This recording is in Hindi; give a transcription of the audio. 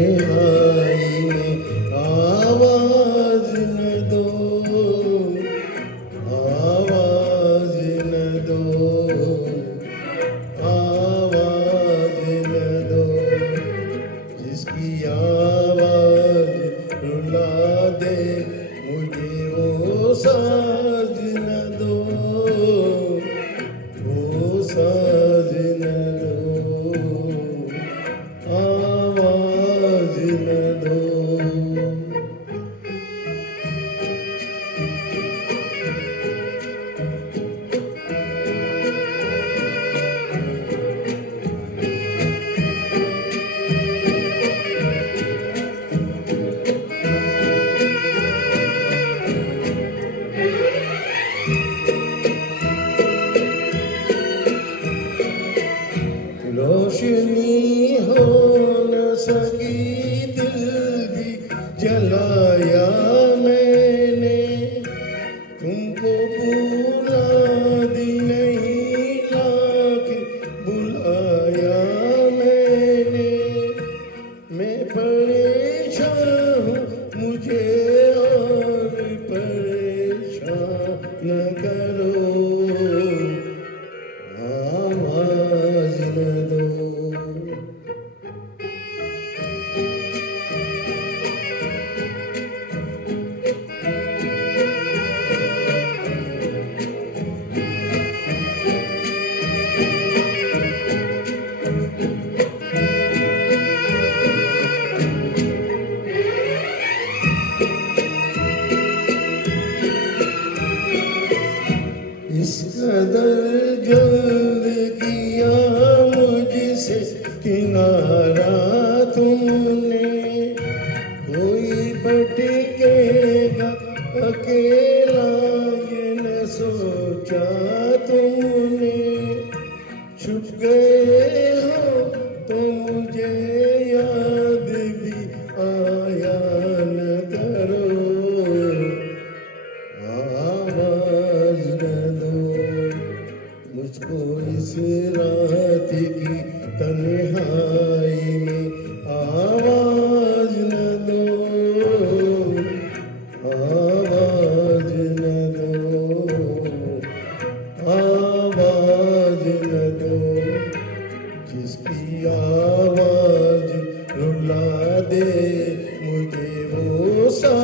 तन्हाई में आवाज न दो, आवाज न दो, आवाज न दो। जिसकी आवाज रुला दे मुझे वो साज न दो, वो साज न दो, आवाज न दो। रोशनी हो न सकी दिल भी जलाया मैंने, तुमको भूला दी नहीं लाख बुलाया मैंने। मैं परेशान हूँ मुझे और परेशान न करो, आवाज न दो। इस कदर जल्द किया मुझसे किनारा तुमने, कोई भटकेगा अकेला ये न सोचा तुमने। छुप गए हो तो मुझे याद भी आया न करो, आवाज न दो। मुझको इस रात की तन्हाई में आवाज न दो, आवाज न दो, आवाज न दो। जिसकी आवाज रुला दे मुझे वो सा